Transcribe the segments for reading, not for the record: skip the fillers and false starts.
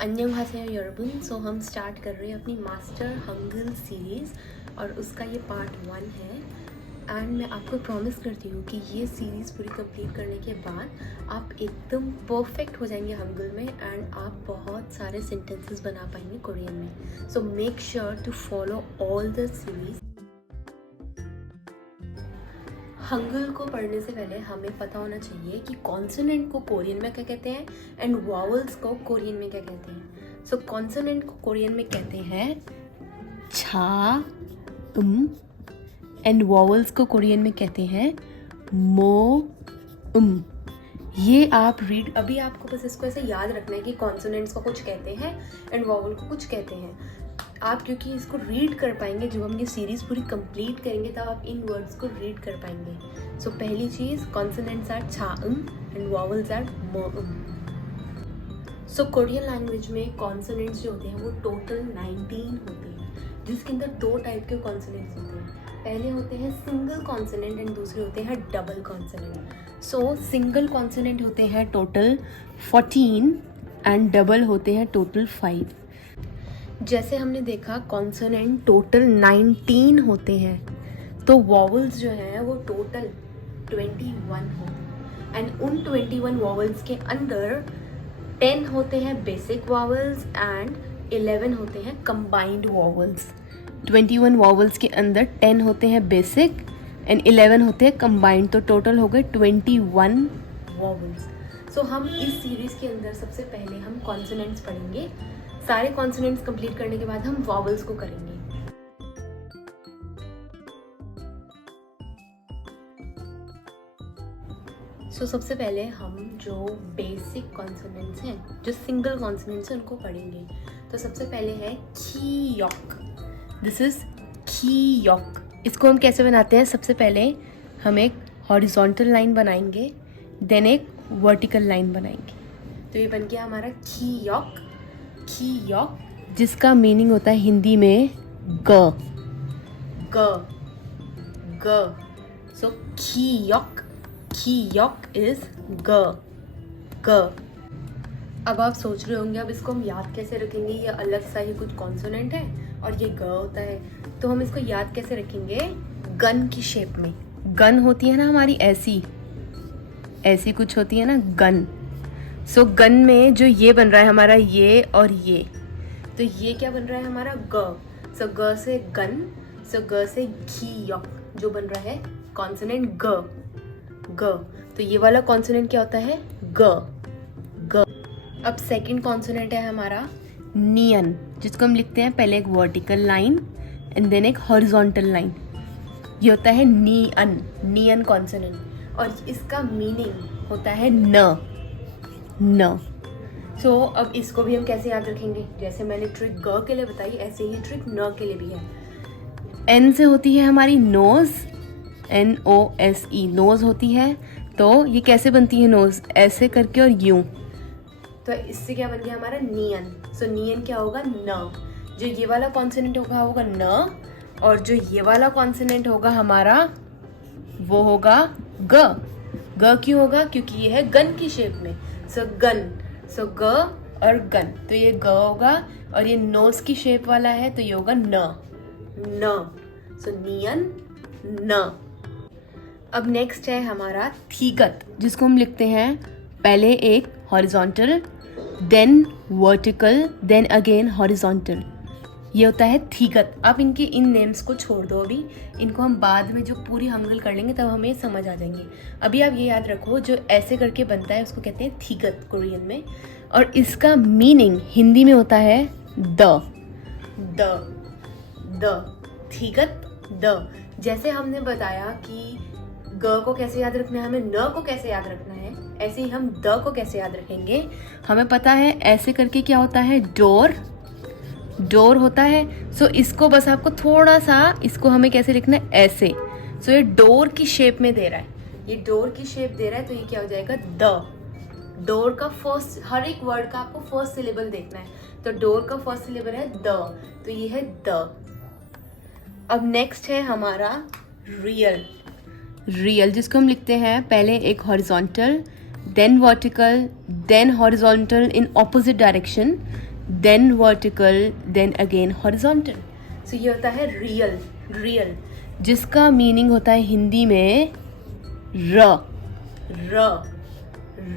अन्यंहासेयो यरबुन। सो हम स्टार्ट कर रहे हैं अपनी मास्टर हंगल सीरीज़ और उसका ये पार्ट 1 है। एंड मैं आपको प्रॉमिस करती हूँ कि ये सीरीज़ पूरी कंप्लीट करने के बाद आप एकदम परफेक्ट हो जाएंगे हंगल में एंड आप बहुत सारे सेंटेंसेस बना पाएंगे कोरियन में। So make sure to follow all the series. Hangul को पढ़ने से पहले हमें पता होना चाहिए कि कॉन्सोनेंट को कोरियन में क्या कहते हैं एंड वॉवल्स को कोरियन में क्या कहते हैं। सो कॉन्सोनेंट को कोरियन में कहते हैं छा एंड वॉवल्स को कोरियन में कहते हैं मो ये आप रीड, अभी आपको बस इसको ऐसे याद रखना है कि कॉन्सोनेंट्स को कुछ कहते हैं एंड वॉवल को कुछ कहते हैं। आप क्योंकि इसको रीड कर पाएंगे, जब हम ये सीरीज़ पूरी कंप्लीट करेंगे तब आप इन वर्ड्स को रीड कर पाएंगे। सो पहली चीज़, कॉन्सोनेंट्स आर छा एंड वॉवल्स आर मो। सो कोरियन लैंग्वेज में कॉन्सोनेंट्स जो होते हैं वो टोटल 19 होते हैं, जिसके अंदर दो टाइप के कॉन्सोनेंट्स होते हैं। पहले होते हैं सिंगल कॉन्सोनेंट एंड दूसरे होते हैं डबल कॉन्सोनेंट। सो सिंगल कॉन्सोनेंट होते हैं टोटल 14 एंड डबल होते हैं टोटल 5। जैसे हमने देखा कॉन्सोनेंट टोटल 19 होते हैं, तो वॉवल्स जो हैं वो टोटल 21 होते हैं एंड उन 21 वॉवल्स के अंदर 10 होते हैं बेसिक वॉवल्स एंड 11 होते हैं कंबाइंड वॉवल्स। 21 वॉवल्स के अंदर 10 होते हैं बेसिक एंड 11 होते हैं कंबाइंड, तो टोटल हो गए 21 वॉवल्स। सो हम इस सीरीज़ के अंदर सबसे पहले हम कॉन्सोनेंट्स पढ़ेंगे। सारे कॉन्सोनेंट्स कंप्लीट करने के बाद हम वॉवल्स को करेंगे। सो सबसे पहले हम जो बेसिक कॉन्सोनेंट्स हैं, जो सिंगल कॉन्सोनेंट्स हैं, उनको पढ़ेंगे। तो सबसे पहले है खीयोक। This is खीयोक। इसको हम कैसे बनाते हैं? सबसे पहले हम एक हॉरिजॉन्टल लाइन बनाएंगे, देन एक वर्टिकल लाइन बनाएंगे। तो ये बन गया हमारा खीयोक। खीयोक, जिसका मीनिंग होता है हिंदी में ग ग ग। सो खीयोक, खीयोक इज ग ग। अब आप सोच रहे होंगे अब इसको हम याद कैसे रखेंगे, ये अलग सा ही कुछ कॉन्सोनेंट है और ये ग होता है, तो हम इसको याद कैसे रखेंगे? गन की शेप में। गन होती है ना हमारी, ऐसी ऐसी कुछ होती है ना गन। सो गन में जो ये बन रहा है हमारा, ये और ये, तो ये क्या बन रहा है हमारा? ग। सो ग से गन, सो ग से खीयोक जो बन रहा है कॉन्सोनेंट ग ग। तो ये वाला कॉन्सोनेंट क्या होता है? ग ग। अब सेकंड कॉन्सोनेंट है हमारा नियन, जिसको हम लिखते हैं पहले एक वर्टिकल लाइन एंड देन एक हॉरिजॉन्टल लाइन। ये होता है नियन, नियन कॉन्सोनेंट, और इसका मीनिंग होता है न न। सो अब इसको भी हम कैसे याद रखेंगे? जैसे मैंने ट्रिक ग के लिए बताई, ऐसे ही ट्रिक न के लिए भी है। एन से होती है हमारी नोज, NOSE, नोज होती है। तो ये कैसे बनती है नोज? ऐसे करके और यूं। तो इससे क्या बन गया हमारा? नियन। सो नियन क्या होगा? न। जो ये वाला कॉन्सोनेंट होगा न, और जो ये वाला कॉन्सोनेंट होगा हमारा वो होगा ग। ग क्यों होगा? क्योंकि ये है गन की शेप में। सो गन, सो ग और गन, तो ये ग होगा, और ये नोज की शेप वाला है तो ये होगा न न। सो नियन न। अब नेक्स्ट है हमारा थीगत, जिसको हम लिखते हैं पहले एक horizontal, then vertical, then again horizontal. ये होता है थीगत। आप इनके इन नेम्स को छोड़ दो, अभी इनको हम बाद में जो पूरी हंगल कर लेंगे तब हमें समझ आ जाएंगे। अभी आप ये याद रखो, जो ऐसे करके बनता है उसको कहते हैं थीगत कोरियन में, और इसका मीनिंग हिंदी में होता है द थीगत द। जैसे हमने बताया कि ग को कैसे याद रखना है, हमें न को कैसे याद रखना है, ऐसे ही हम द को कैसे याद रखेंगे हमें पता है। ऐसे करके क्या होता है? डोर, डोर होता है। सो इसको बस आपको थोड़ा सा, इसको हमें कैसे लिखना है? ऐसे। सो ये डोर की शेप में दे रहा है, ये डोर की शेप दे रहा है, तो ये क्या हो जाएगा? द। डोर का फर्स्ट, हर एक वर्ड का आपको फर्स्ट सिलेबल देखना है, तो डोर का फर्स्ट सिलेबल है द, तो ये है द। अब नेक्स्ट है हमारा रियल। रियल, जिसको हम लिखते हैं पहले एक horizontal, then vertical, then horizontal in opposite direction, then vertical, then again horizontal. So ये होता है रियल, रियल, जिसका मीनिंग होता है हिंदी में र, र,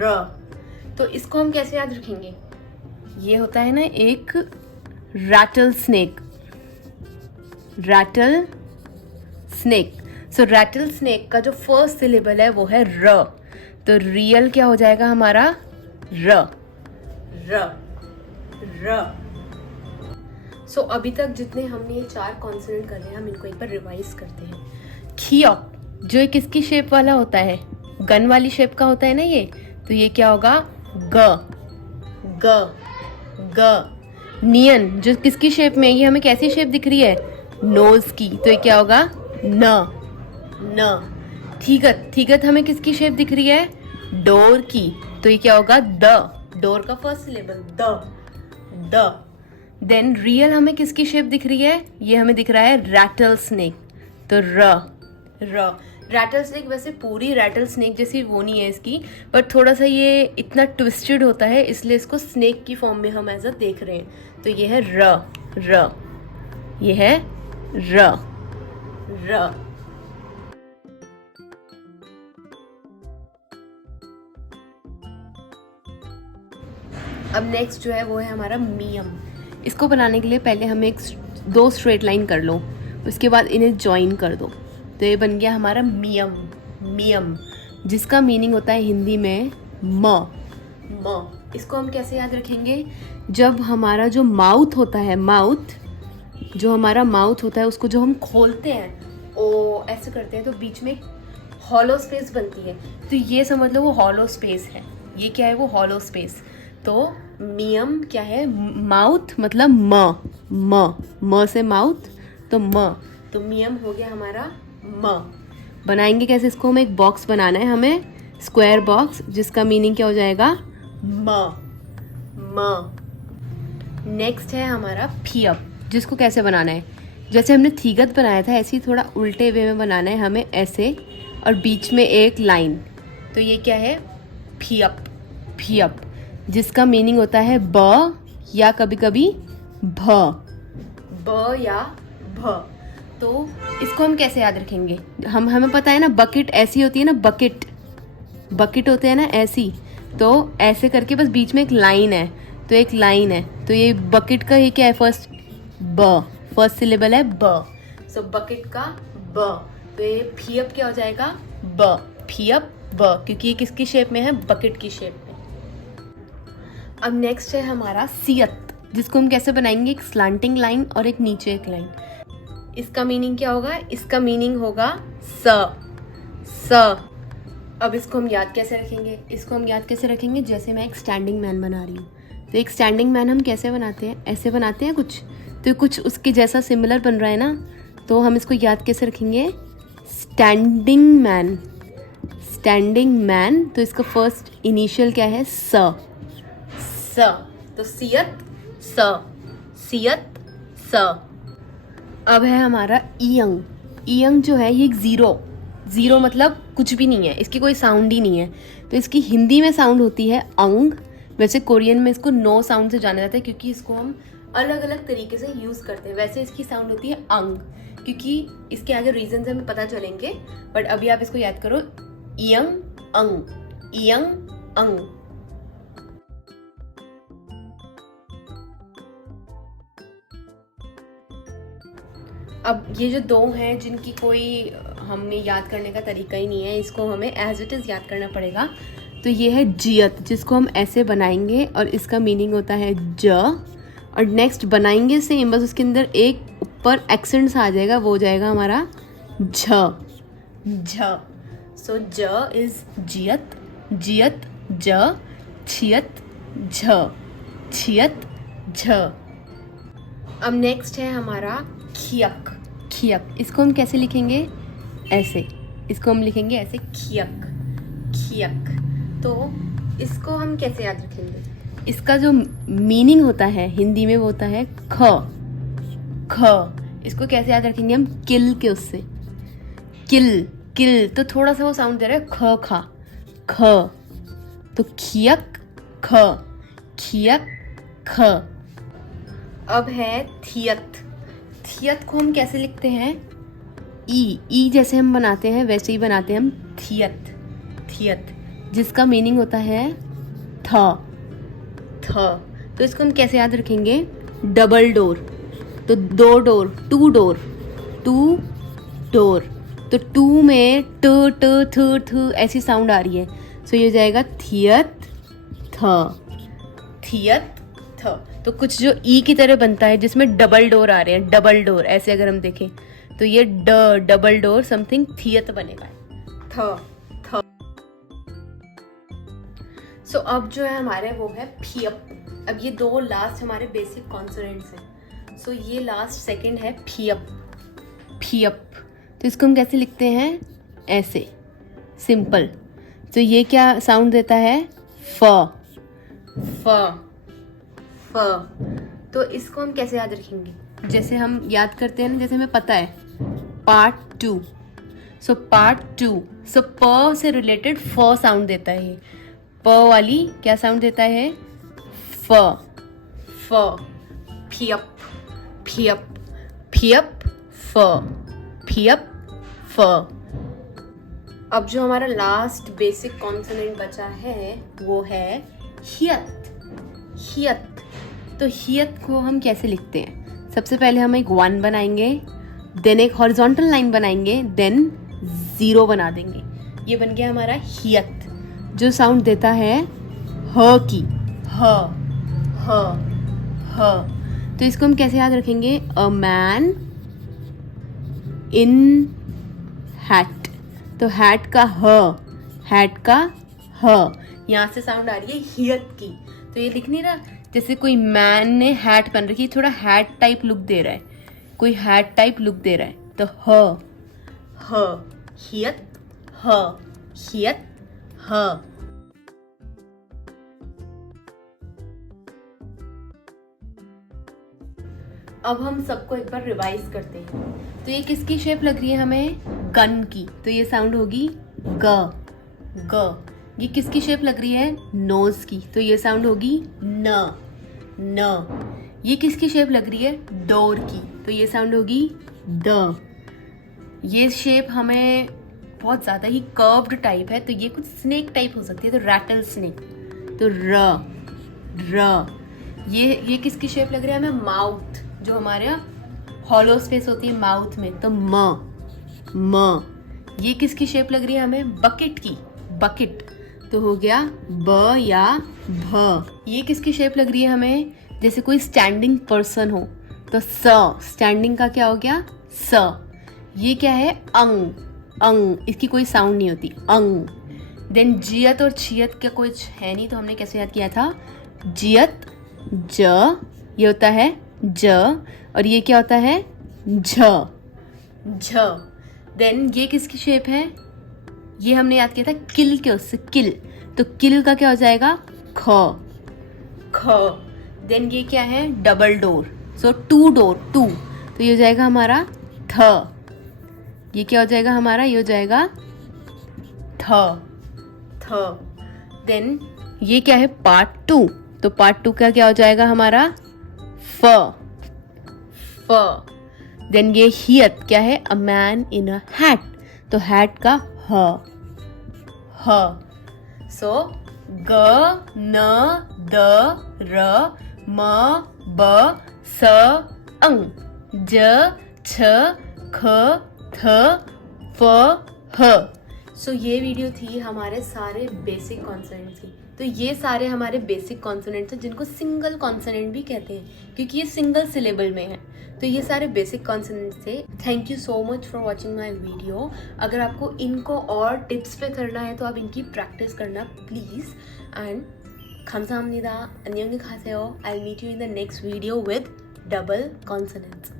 र। तो इसको हम कैसे याद रखेंगे? ये होता है ना एक रैटल स्नेक, रैटल स्नेक। सो रैटल स्नेक का जो फर्स्ट सिलेबल है वो है र, तो रियल क्या हो जाएगा हमारा? र, र, र। सो अभी तक जितने हमने ये 4 कॉन्सोनेंट कर रहे हैं, हम इनको एक बार रिवाइज करते हैं। खियॉक, जो ये किसकी शेप वाला होता है? गन वाली शेप का होता है ना ये, तो ये क्या होगा? ग, ग, ग। नियन, जो किसकी शेप में? ये हमें कैसी शेप दिख रही है? नोज की, तो ये क्या होगा? न, न। थीगत, थीगत हमें किसकी शेप दिख रही है? डोर की, तो ये क्या होगा? द, डोर का फर्स्ट सिलेबल द, द। देन रियल हमें किसकी शेप दिख रही है? ये हमें दिख रहा है रैटल स्नेक, तो र, र। रैटल स्नेक वैसे पूरी रैटल स्नेक जैसी वो नहीं है इसकी, पर थोड़ा सा ये इतना ट्विस्टेड होता है, इसलिए इसको स्नेक की फॉर्म में हम ऐसा देख रहे हैं। तो ये है र, र, ये है र, र। अब नेक्स्ट जो है वो है हमारा मियम। इसको बनाने के लिए पहले हमें 2 स्ट्रेट लाइन कर लो, उसके बाद इन्हें जॉइन कर दो, तो ये बन गया हमारा मियम, मियम, जिसका मीनिंग होता है हिंदी में म, म। इसको हम कैसे याद रखेंगे? जब हमारा जो माउथ होता है, माउथ, जो हमारा माउथ होता है उसको जो हम खोलते हैं, ओ ऐसे करते हैं, तो बीच में हॉलो स्पेस बनती है, तो ये समझ लो वो हॉलो स्पेस है। ये क्या है? वो हॉलो स्पेस। तो मियम क्या है? माउथ मतलब म, म, म से माउथ, तो म, तो मियम हो गया हमारा म। बनाएंगे कैसे इसको? हमें एक बॉक्स बनाना है, हमें स्क्वायर बॉक्स, जिसका मीनिंग क्या हो जाएगा? म, म। नेक्स्ट है हमारा फियप, जिसको कैसे बनाना है? जैसे हमने थीगत बनाया था ऐसे ही थोड़ा उल्टे वे में बनाना है हमें, ऐसे, और बीच में एक लाइन, तो ये क्या है? फियप, फियप, जिसका मीनिंग होता है ब या कभी कभी भ, ब या भ। तो इसको हम कैसे याद रखेंगे? हमें पता है ना, बकेट ऐसी होती है ना, बकेट, बकेट होते हैं ना ऐसी, तो ऐसे करके बस बीच में एक लाइन है, तो एक लाइन है, तो ये बकेट का ये क्या है? फर्स्ट ब, फर्स्ट सिलेबल है ब, सो बकेट का ब, तो ये फियप क्या हो जाएगा? ब, फियप ब, क्योंकि ये किसकी शेप में है? बकेट की शेप में। अब नेक्स्ट है हमारा सियत, जिसको हम कैसे बनाएंगे? एक स्लांटिंग लाइन और एक नीचे एक लाइन। इसका मीनिंग क्या होगा? इसका मीनिंग होगा स, स। अब इसको हम याद कैसे रखेंगे? इसको हम याद कैसे रखेंगे? जैसे मैं एक स्टैंडिंग मैन बना रही हूँ, तो एक स्टैंडिंग मैन हम कैसे बनाते हैं? ऐसे बनाते हैं कुछ, तो कुछ उसके जैसा सिमिलर बन रहा है ना, तो हम इसको याद कैसे रखेंगे? स्टैंडिंग मैन, स्टैंडिंग मैन, तो इसका फर्स्ट इनिशियल क्या है? स, स, तो सियत स, सियत स। अब है हमारा इयंग। इयंग जो है ये एक ज़ीरो, ज़ीरो मतलब कुछ भी नहीं है, इसकी कोई साउंड ही नहीं है, तो इसकी हिंदी में साउंड होती है अंग। वैसे कोरियन में इसको नो साउंड से जाना जाता है, क्योंकि इसको हम अलग अलग तरीके से यूज़ करते हैं। वैसे इसकी साउंड होती है अंग, क्योंकि इसके आगे रीजन हमें पता चलेंगे, बट अभी आप इसको याद करो, इयंग अंग, इयंग अंग। अब ये जो 2 हैं जिनकी कोई हमें याद करने का तरीका ही नहीं है, इसको हमें एज इट इज़ याद करना पड़ेगा। तो ये है जियत, जिसको हम ऐसे बनाएंगे और इसका मीनिंग होता है ज, और नेक्स्ट बनाएंगे सेम, बस उसके अंदर एक ऊपर एक्सेंट्स आ जाएगा, वो हो जाएगा हमारा झ, झ। सो ज इज जियत, जियत ज, छियत झ, छियत झ। अब नेक्स्ट है हमारा खियक, खियक। इसको हम कैसे लिखेंगे? ऐसे, इसको हम लिखेंगे ऐसे, खियक, खियक। तो इसको हम कैसे याद रखेंगे? इसका जो मीनिंग होता है हिंदी में वो होता है ख, ख। इसको कैसे याद रखेंगे हम? किल के उससे, किल, किल, तो थोड़ा सा वो साउंड दे रहा है ख, खा, ख, तो खियक ख, खियक ख। अब है थियत। थियत को हम कैसे लिखते हैं? ई जैसे हम बनाते हैं वैसे ही बनाते हैं हम थियत। थियत जिसका मीनिंग होता है थ। तो इसको हम कैसे याद रखेंगे? डबल डोर, तो दो door, two door, two door, तो टू में ट ट थ थ ऐसी साउंड आ रही है, सो ये हो जाएगा थियत थ। थियत थ। तो कुछ जो ई की तरह बनता है जिसमें डबल डोर आ रहे हैं, डबल डोर ऐसे अगर हम देखें तो ये डबल डोर समथिंग थियत बनेगा, थ। सो अब जो है हमारे वो है फियप। अब ये दो लास्ट हमारे बेसिक कॉन्सोनेंट्स हैं। सो ये लास्ट सेकंड है फियप। फियप तो इसको हम कैसे लिखते हैं? ऐसे, सिंपल। तो ये क्या साउंड देता है? फ। तो इसको हम कैसे याद रखेंगे? जैसे हम याद करते हैं ना, जैसे हमें पता है पार्ट 2, सो पार्ट 2, सो प से रिलेटेड फ साउंड देता है। प वाली क्या साउंड देता है? फ। फियप, फियप, फियप, फ, फियप, फ। अब जो हमारा लास्ट बेसिक कॉन्सोनेंट बचा है वो है हियत। हियत। तो हियत को हम कैसे लिखते हैं? सबसे पहले हम एक 1 बनाएंगे, देन एक हॉरिजॉन्टल लाइन बनाएंगे, देन 0 बना देंगे। ये बन गया हमारा हियत, जो साउंड देता है ह की, ह। तो इसको हम कैसे याद रखेंगे? अ मैन इन हैट, तो हैट का ह, हैट का ह, यहाँ से साउंड आ रही है हियत की। तो ये लिख नहीं रहा जैसे कोई मैन ने हैट पहन रखी, थोड़ा हैट टाइप लुक दे रहा है, कोई हैट टाइप लुक दे रहा है, तो ह, हियत, ह, हियत, ह। अब हम सबको एक बार रिवाइज करते हैं। तो ये किसकी शेप लग रही है हमें? गन की, तो ये साउंड होगी ग। ये किसकी शेप लग रही है? नोज की, तो ये साउंड होगी न। ये किसकी शेप लग रही है? डोर की, तो ये साउंड होगी द। ये शेप हमें बहुत ज़्यादा ही कर्व्ड टाइप है, तो ये कुछ स्नेक टाइप हो सकती है, तो रैटल स्नेक, तो र। ये किसकी शेप लग रही है हमें? माउथ, जो हमारे हॉलो स्पेस होती है माउथ में, तो म। ये किसकी शेप लग रही है हमें? बकेट की, बकेट, तो हो गया ब या भ। ये किसकी शेप लग रही है हमें? जैसे कोई स्टैंडिंग पर्सन हो, तो स, स्टैंडिंग का क्या हो गया? स। ये क्या है? अंग, इसकी कोई साउंड नहीं होती, अंग। देन जियत और छियत का कुछ है नहीं, तो हमने कैसे याद किया था? जियत ज, ये होता है ज, और ये क्या होता है? झ। देन ये किसकी शेप है? ये हमने याद किया था किल के उससे, किल, तो किल का क्या हो जाएगा? ख। देन ये क्या है? Double door, so two door, two, तो ये हो जाएगा हमारा थ। ये क्या हो जाएगा हमारा? ये हो जाएगा थ। देन ये क्या है? पार्ट 2, तो पार्ट 2 का क्या हो जाएगा हमारा? फ। देन ये हियत क्या है? A man in a hat, तो हैट का ह। सो ग न द र म ब स अंग, ज छ ख थ फ ह। सो ये वीडियो थी हमारे सारे बेसिक कॉन्सोनेंट्स की। तो ये सारे हमारे बेसिक कॉन्सोनेंट्स हैं जिनको सिंगल कॉन्सोनेंट भी कहते हैं, क्योंकि ये सिंगल सिलेबल में है। तो ये सारे बेसिक कॉन्सोनेंट्स थे। Thank you so much for watching my video. अगर आपको इनको और टिप्स पे करना है तो आप इनकी प्रैक्टिस करना please. And 감사합니다. 안녕히 가세요. I'll meet you in the next video with double consonants.